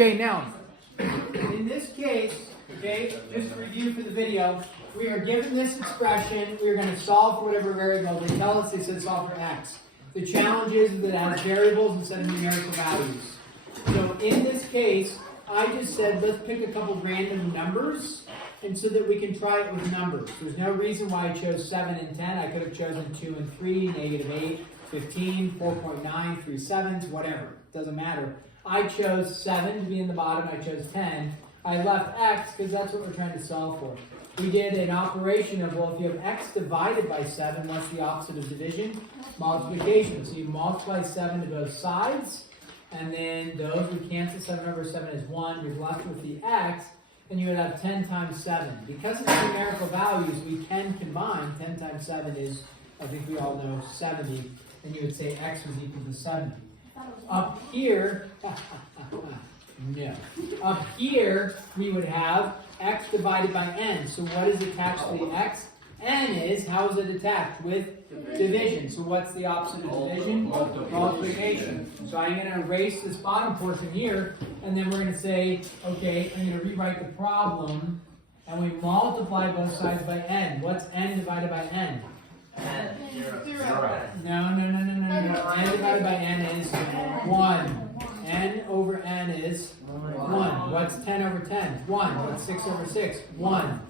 Okay, now, in this case, okay, just to review for the video, we are given this expression, we are going to solve for whatever variable. They tell us they said solve for x. The challenge is that it has variables instead of numerical values. So in this case, I just said let's pick a couple random numbers, and so that we can try it with numbers. There's no reason why I chose 7 and 10. I could have chosen 2 and 3, -8, 15, 4.9, 3 sevens, whatever. Doesn't matter. I chose 7 to be in the bottom. I chose 10. I left x because that's what we're trying to solve for. We did an operation of, well, if you have x divided by 7, what's the opposite of division? Multiplication. So you multiply 7 to both sides, and then those would cancel. 7 over 7 is 1. You're left with the x, and you would have 10 times 7. Because it's numerical values, we can combine. 10 times 7 is, I think we all know, 70. And you would say x was equal to 70. Up here, no. Up here, we would have x divided by n. So what is attached to the x? N is, how is it attached? With division. So what's the opposite of division? Multiplication. So I'm going to erase this bottom portion here, and then we're going to say, okay, I'm going to rewrite the problem, and we multiply both sides by n. What's n divided by n? N. No. N divided by n is 1. N over n is 1. What's 10 over 10? 1. What's 6 over 6? 1.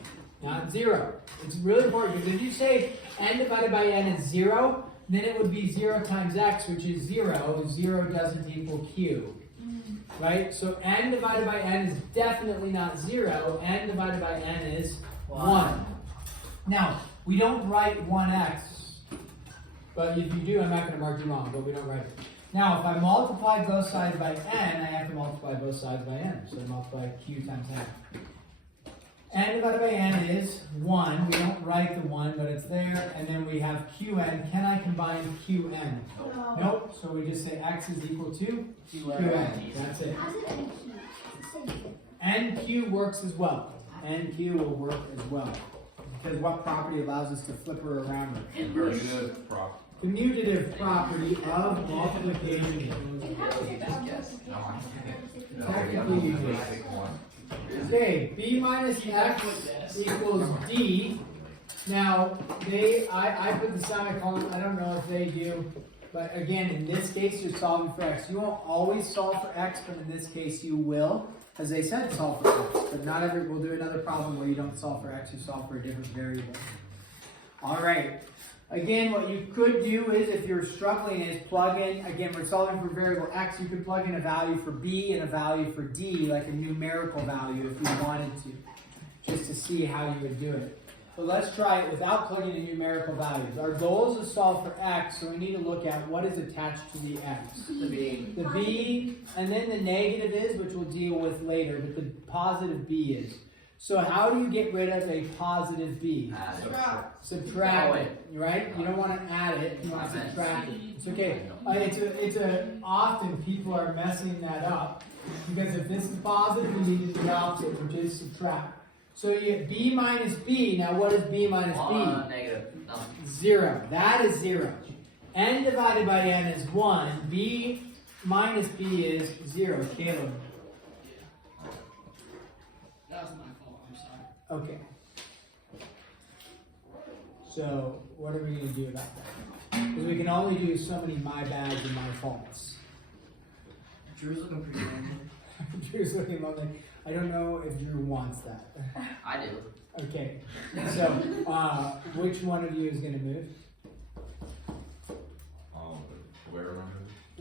Not 0. It's really important because if you say n divided by n is 0, then it would be 0 times x, which is 0. 0 doesn't equal q. Right? So n divided by n is definitely not 0. N divided by n is 1. Now, we don't write 1x, but if you do, I'm not going to mark you wrong, but we don't write it. Now, if I multiply both sides by n, I have to multiply both sides by n. So I multiply q times n. N divided by n is 1. We don't write the 1, but it's there. And then we have qn. Can I combine qn? Nope. So we just say x is equal to qn. That's it. nq works as well. nq will work as well. Because what property allows us to flip her around? Commutative property. Commutative property of multiplication. Technically you do. Okay, b minus x equals d. Now, I put the semicolon, I don't know if they do, but again, in this case, you're solving for x. You won't always solve for x, but in this case, you will. As they said, solve for x, but not every, we'll do another problem where you don't solve for x, you solve for a different variable. All right. Again, what you could do is, if you're struggling, is plug in, again, we're solving for variable x, you could plug in a value for b and a value for d, like a numerical value if you wanted to, just to see how you would do it. But let's try it without plugging in numerical values. Our goal is to solve for x, so we need to look at what is attached to the x. The B. The b, and then the negative is, which we'll deal with later, but the positive b is. So how do you get rid of a positive b? Subtract it, right? You don't want to add it, you want to subtract it. It's okay. Often people are messing that up, because if this is positive, you need to do the opposite, which is subtract. So you get b minus b. Now what is b minus b? Negative. 0. That is 0. N divided by n is 1. B minus b is 0. Caleb. That was my fault, I'm sorry. Okay. So what are we going to do about that? Because we can only do so many my bads and my faults. Drew's looking pretty lonely. Drew's looking lonely. I don't know if Drew wants that. I do. Okay. So which one of you is going to move? Where am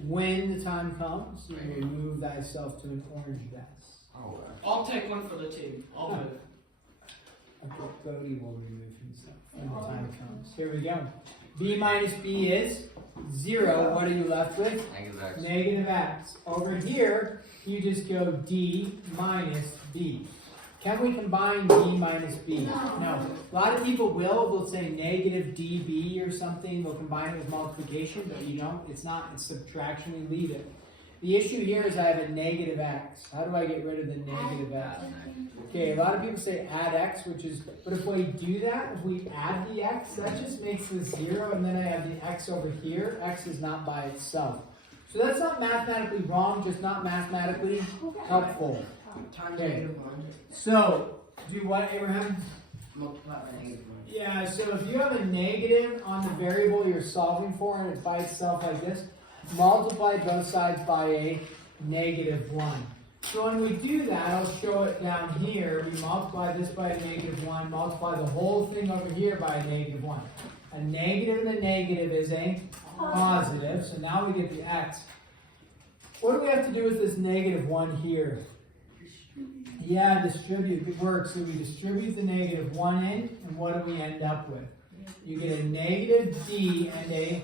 When the time comes, you may move thyself to an orange desk. Oh, I'll take one for the team. I'll move. Okay, Cody will remove himself when the time comes. Here we go. B minus b is 0. What are you left with? Negative x. Negative x. Over here, you just go d minus b. Can we combine d minus b? No. A lot of people will. They'll say negative db or something. They'll combine it with multiplication, but you don't. It's not. It's subtraction. We leave it. The issue here is I have a negative x. How do I get rid of the negative x? Okay, a lot of people say add x, which is, but if we do that, if we add the x, that just makes this 0, and then I have the x over here. X is not by itself. So that's not mathematically wrong, just not mathematically helpful. Times Okay. -1. So, do what, Abraham? Multiply by -1. Yeah, so if you have a negative on the variable you're solving for and it's by itself like this, multiply both sides by a -1. So when we do that, I'll show it down here. We multiply this by a -1, multiply the whole thing over here by a -1. A negative and a negative is a positive, so now we get the x. What do we have to do with this -1 here? Yeah, distribute, it works. So we distribute the -1 in, and what do we end up with? You get a negative b and a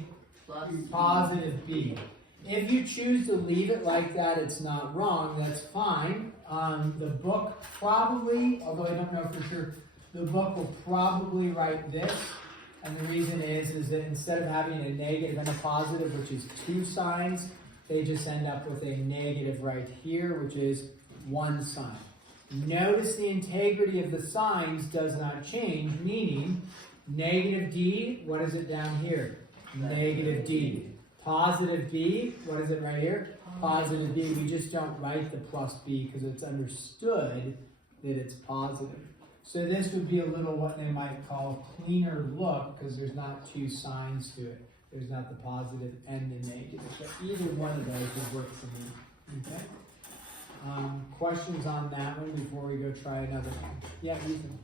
positive b. If you choose to leave it like that, it's not wrong, that's fine. The book probably, although I don't know for sure, the book will probably write this. And the reason is that instead of having a negative and a positive, which is 2 signs, they just end up with a negative right here, which is 1 sign. Notice the integrity of the signs does not change, meaning negative d, what is it down here? Negative d. Positive b, what is it right here? Positive b. We just don't write the plus b because it's understood that it's positive. So this would be a little what they might call cleaner look because there's not 2 signs to it. There's not the positive and the negative. So either one of those would work for me. Okay? Questions on that one before we go try another one? Yeah, Ethan.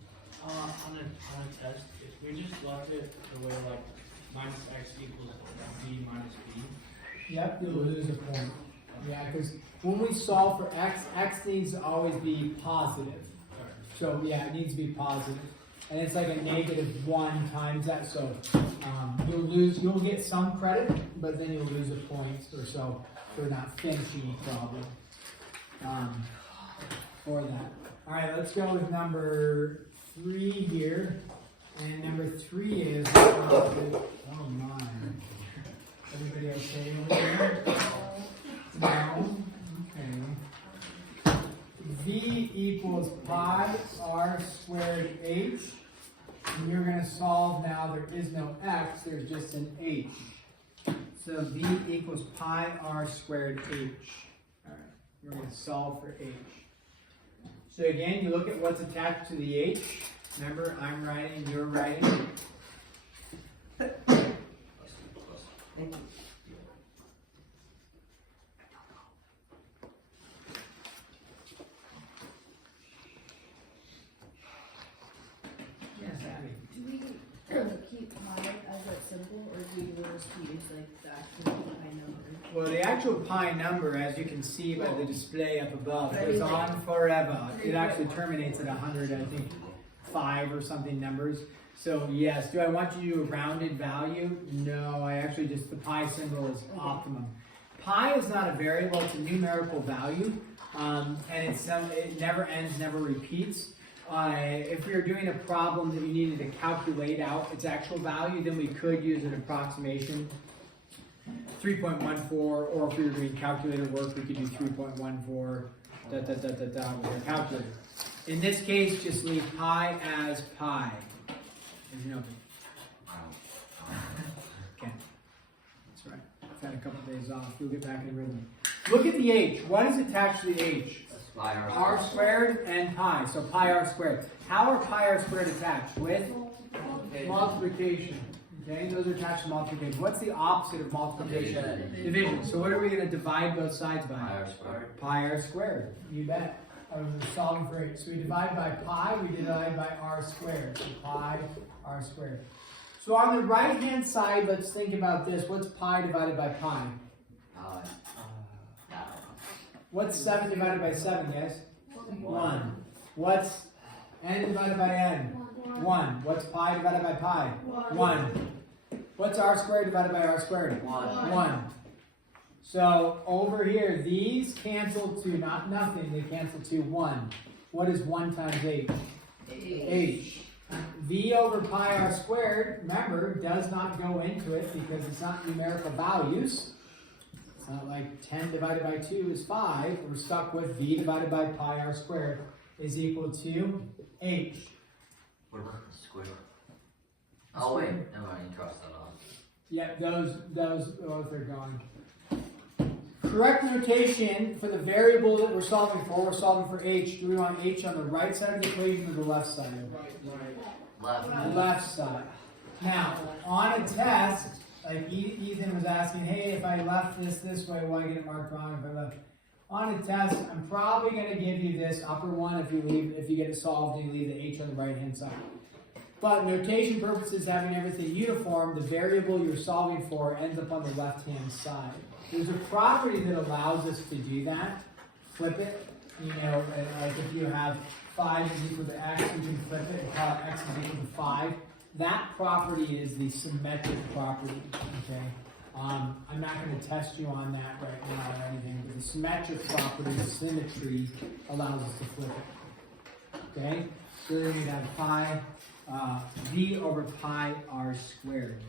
On a test, if we just left it the way like minus x equals b minus b. Yep, you'll lose a point. Yeah, because when we solve for x, x needs to always be positive. So yeah, it needs to be positive. And it's like a -1 times that, so you'll get some credit, but then you'll lose a point or so for not finishing the problem for that. All right, let's go with number 3 here. And number 3 is, oh my. Everybody okay over there? No? Okay. V equals pi r squared h. And you're going to solve now, there is no x, there's just an h. So v equals pi r squared h. Alright, we're going to solve for h. So again, you look at what's attached to the h. Remember, I'm writing, you're writing. Yes, Abby. Do we keep pi as a symbol, or do we just use like the actual pi number? Well, the actual pi number, as you can see by the display up above, goes on forever. It actually terminates at 100, I think, 5 or something numbers. So yes, do I want you to do a rounded value? No, I actually just, the pi symbol is optimum. Pi is not a variable, it's a numerical value, and it never ends, never repeats. If we were doing a problem that we needed to calculate out its actual value, then we could use an approximation. 3.14, or if we were doing calculator work, we could do 3.14, with our calculator. In this case, just leave pi as pi. There's no. Okay. That's right. I've had a couple days off. We'll get back in rhythm. Look at the h. What is attached to the h? R squared and pi. So pi r squared. How are pi r squared attached? With multiplication. Okay, those are attached to multiplication. What's the opposite of multiplication? Division. So what are we going to divide both sides by? Pi r squared. Pi r squared. You bet. I was solving for h. So we divide by pi, we divide by r squared. So pi r squared. So on the right hand side, let's think about this. What's pi divided by pi? What's 7 divided by 7, guys? 1. What's n divided by n? 1. What's pi divided by pi? 1. What's r squared divided by r squared? 1. So over here, these cancel to not nothing, they cancel to 1. What is 1 times h? H. V over pi r squared, remember, does not go into it because it's not numerical values. It's not like 10 divided by 2 is 5. We're stuck with v divided by pi r squared is equal to h. What about the square? Oh wait, never mind, you crossed that off. Yep, those both are gone. correct notation for the variable that we're solving for h. Do we want h on the right side of the equation or the left side? Left. The left side. Now, on a test, like Ethan was asking, hey, if I left this way, will I get it marked wrong? If I left on a test, I'm probably going to give you this upper one if you get it solved and you leave the h on the right hand side. But notation purposes, having everything uniform, the variable you're solving for ends up on the left hand side. There's a property that allows us to do that. Flip it. You know, like if you have 5 is equal to x, you can flip it and call it x is equal to 5. That property is the symmetric property. Okay. I'm not going to test you on that right now or anything, but the symmetric property, the symmetry, allows us to flip it. Okay? So then we'd have pi v over pi r squared.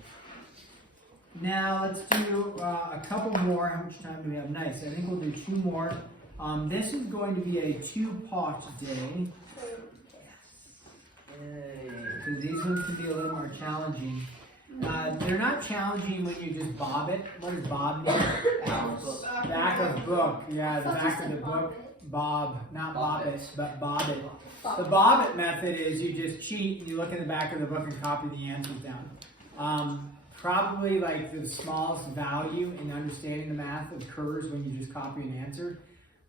Now let's do a couple more. How much time do we have? Nice. I think we'll do 2 more. This is going to be a 2-part day. Because these ones can be a little more challenging. They're not challenging when you just bob it. What does bob mean? Back of book. Yeah, the back of the book. Bob. Not bob it, but bob it. The bob it method is you just cheat and you look in the back of the book and copy the answers down. Probably like the smallest value in understanding the math occurs when you just copy an answer.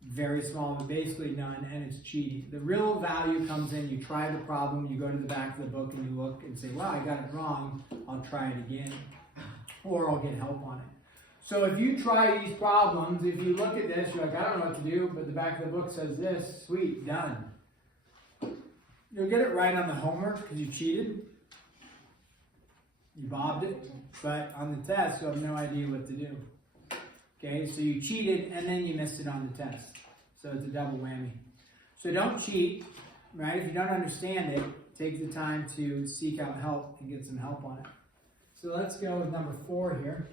Very small, but basically none, and it's cheating. The real value comes in, you try the problem, you go to the back of the book and you look and say, wow, I got it wrong, I'll try it again. Or I'll get help on it. So if you try these problems, if you look at this, you're like, I don't know what to do, but the back of the book says this, sweet, done. You'll get it right on the homework because you cheated. You bobbed it, but on the test, you'll have no idea what to do. Okay, so you cheated and then you missed it on the test. So it's a double whammy. So don't cheat, right? If you don't understand it, take the time to seek out help and get some help on it. So let's go with number 4 here.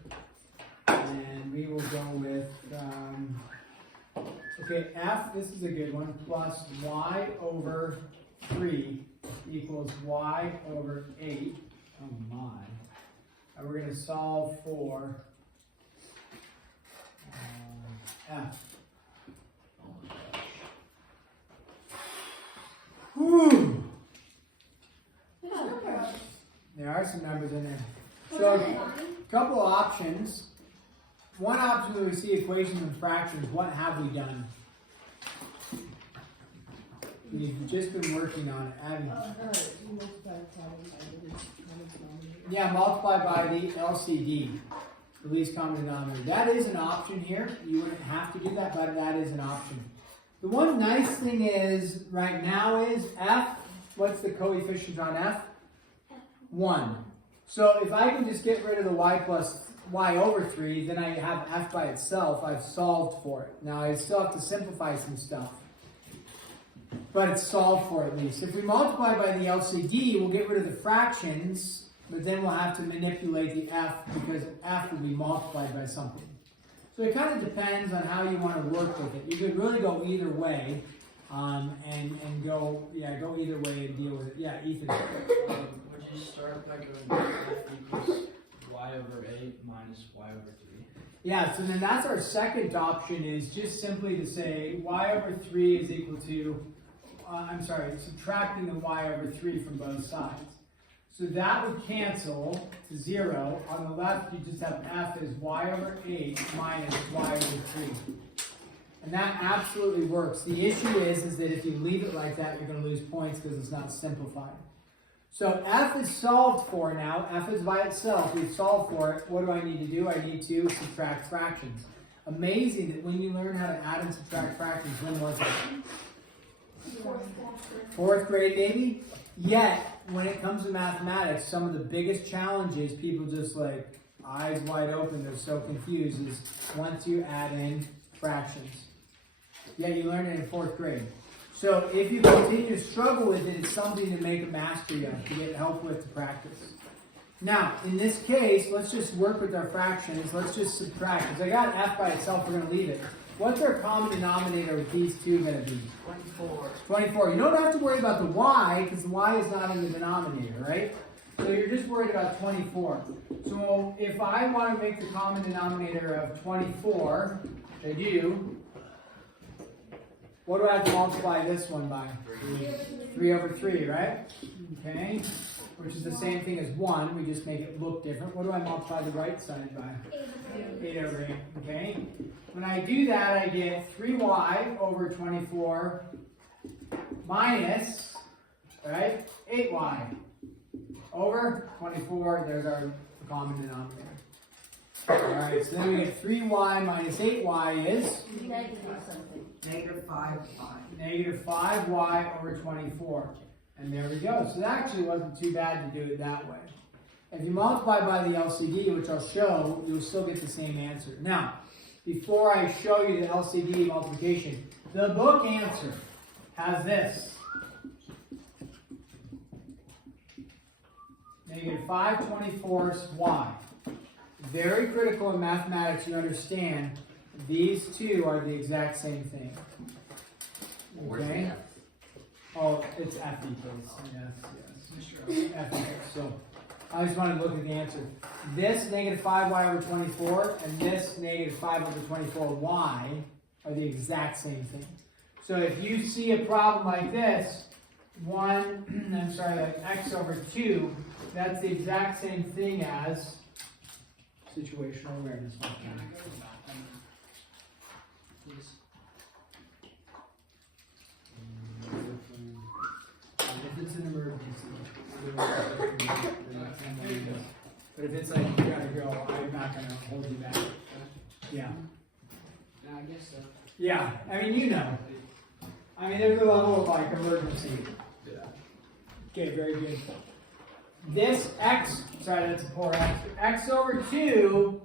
And we will go with, okay, f, this is a good one, plus y over 3 equals y over 8. Oh my. And we're going to solve for f. Whew. There are some numbers in there. So, a couple of options. One option when we see equations and fractions, what have we done? We've just been working on it. Adding. Yeah, multiply by the LCD, the least common denominator. That is an option here. You wouldn't have to do that, but that is an option. The one nice thing is, right now is f, what's the coefficient on f? 1. So if I can just get rid of the y plus y over 3, then I have f by itself. I've solved for it. Now I still have to simplify some stuff, but it's solved for at least. If we multiply by the LCD, we'll get rid of the fractions, but then we'll have to manipulate the f because f will be multiplied by something. So it kind of depends on how you want to work with it. You could really go either way, and go either way and deal with it. Yeah, Ethan. Would you start by going f equals y over 8 minus y over 3? Yeah, so then that's our second option, is just simply to say y over 3 is equal to, subtracting the y over 3 from both sides. So that would cancel to 0. On the left, you just have f as y over 8 minus y over 3. And that absolutely works. The issue is that if you leave it like that, you're going to lose points because it's not simplified. So f is solved for now. F is by itself. We've solved for it. What do I need to do? I need to subtract fractions. Amazing that when you learn how to add and subtract fractions, when was it? 4th grade, maybe? Yet, when it comes to mathematics, some of the biggest challenges, people just like, eyes wide open, they're so confused, is once you add in fractions. Yeah, you learn it in 4th grade. So if you continue to struggle with it, it's something to make a mastery of, to get help with, to practice. Now, in this case, let's just work with our fractions. Let's just subtract. Because I got f by itself, we're going to leave it. What's our common denominator with these two going to be? 24. 24. You don't have to worry about the y, because the y is not in the denominator, right? So you're just worried about 24. So if I want to make the common denominator of 24, I do, what do I have to multiply this one by? 3 over 3, right? Okay, which is the same thing as 1, we just make it look different. What do I multiply the right side by? 8 over 8, okay? When I do that, I get 3y over 24 minus, right, 8y over 24, there's our common denominator. Alright, so then we get 3y minus 8y is Negative something. Negative 5, 5. negative 5y over 24. And there we go. So that actually wasn't too bad to do it that way. If you multiply by the LCD, which I'll show, you'll still get the same answer. Now, before I show you the LCD multiplication, the book answer has this. Negative 5/24 y. Very critical in mathematics, you understand these two are the exact same thing. Where's the Okay? F? Oh, it's F equals. Yes. F equals. So I just wanted to look at the answer. This negative 5y over 24 and this negative 5 over 24y are the exact same thing. So if you see a problem like this, like x over 2, that's the exact same thing as situational awareness. If it's an emergency, but if it's like you gotta go, I'm not gonna hold you back. Yeah. I guess so. Yeah, I mean, you know. I mean, there's a level of like emergency. Okay, very good. This x, sorry, that's a poor x. X over 2,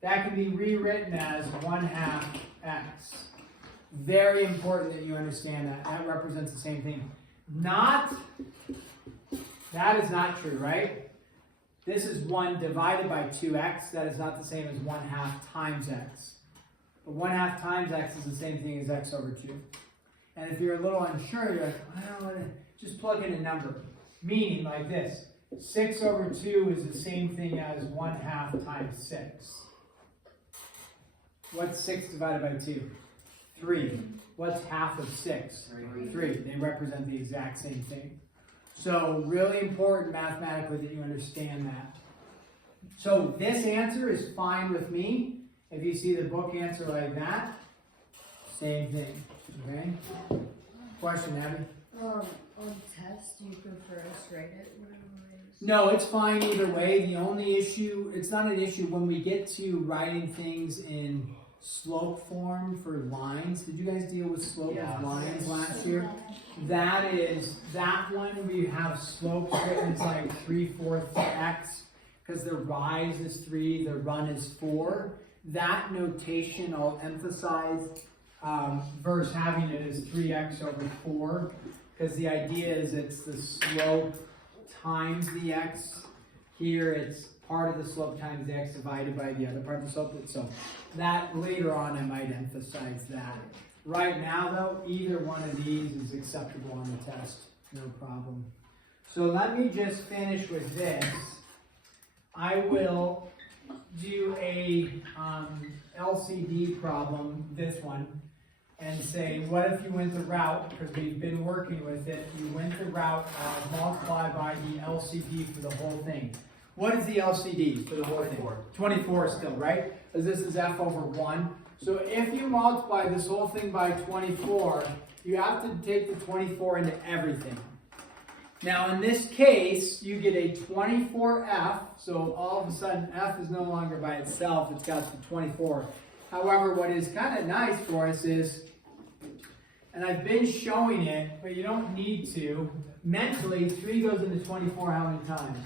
that can be rewritten as 1/2 x. Very important that you understand that. That represents the same thing. That is not true, right? This is 1 divided by 2x. That is not the same as 1/2 times x. But 1/2 times x is the same thing as x over 2. And if you're a little unsure, you're like, well, just plug in a number. Meaning like this. 6 over 2 is the same thing as 1/2 times 6. What's 6 divided by 2? 3. What's half of 6? 3. They represent the exact same thing. So really important mathematically that you understand that. So this answer is fine with me. If you see the book answer like that, same thing. Okay? Question, Abby? On test, do you prefer us write it whatever it is? No, it's fine either way. The only issue, it's not an issue when we get to writing things in slope form for lines. Did you guys deal with slope of lines last year? That one we have slopes written as like 3/4 x because the rise is 3, the run is 4. That notation I'll emphasize versus having it as 3x over 4 because the idea is it's the slope times the x. Here it's part of the slope times the x divided by the other part of the slope. So that later on I might emphasize that. Right now though, either one of these is acceptable on the test. No problem. So let me just finish with this. I will do a LCD problem, this one, and say, what if you went the route, because we've been working with it, you went the route of multiply by the LCD for the whole thing. What is the LCD for the whole thing? 24 still, right? Because this is f over 1. So if you multiply this whole thing by 24, you have to take the 24 into everything. Now in this case, you get a 24f, so all of a sudden f is no longer by itself, it's got the 24. However, what is kind of nice for us is, and I've been showing it, but you don't need to, mentally 3 goes into 24 how many times?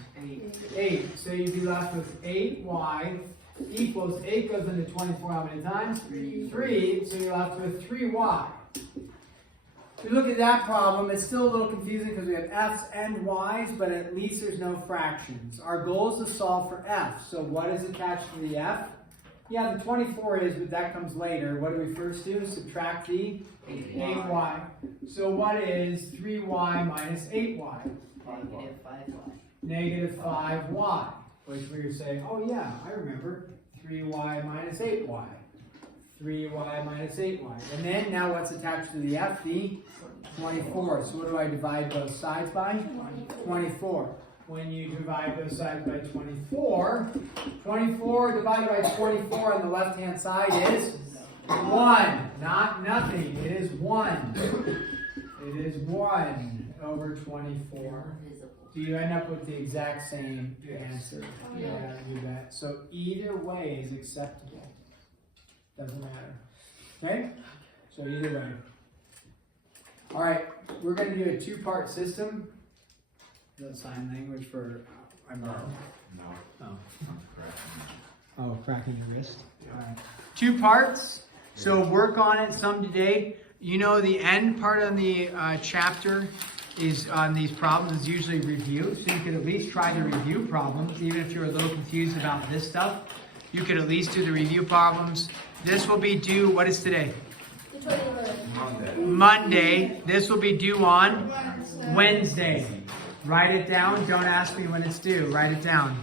8. So you'd be left with 8y equals 8 goes into 24 how many times? 3. So you're left with 3y. If we look at that problem, it's still a little confusing because we have f's and y's, but at least there's no fractions. Our goal is to solve for f. So what is attached to the f? Yeah, the 24 is, but that comes later. What do we first do? Subtract the 8y. So what is 3y minus 8y? Negative 5y. Negative 5y. Which we would say, oh yeah, I remember. 3y minus 8y. 3y minus 8y. And then now what's attached to the f? The 24. So what do I divide both sides by? 24. When you divide both sides by 24, 24 divided by 24 on the left-hand side is 1. Not nothing. It is 1. It is 1 over 24. Do you end up with the exact same answer? Yeah, you bet. So either way is acceptable. Doesn't matter. Okay? So either way. Alright, we're going to do a two-part system. Is that sign language for I'm No. Oh. I'm correct. Oh, cracking your wrist. Alright. 2 parts. So work on it some today. You know, the end part of the chapter is on these problems is usually review. So you could at least try to review problems, even if you're a little confused about this stuff. You could at least do the review problems. This will be due, what is today? Monday. This will be due on Wednesday. Write it down. Don't ask me when it's due. Write it down.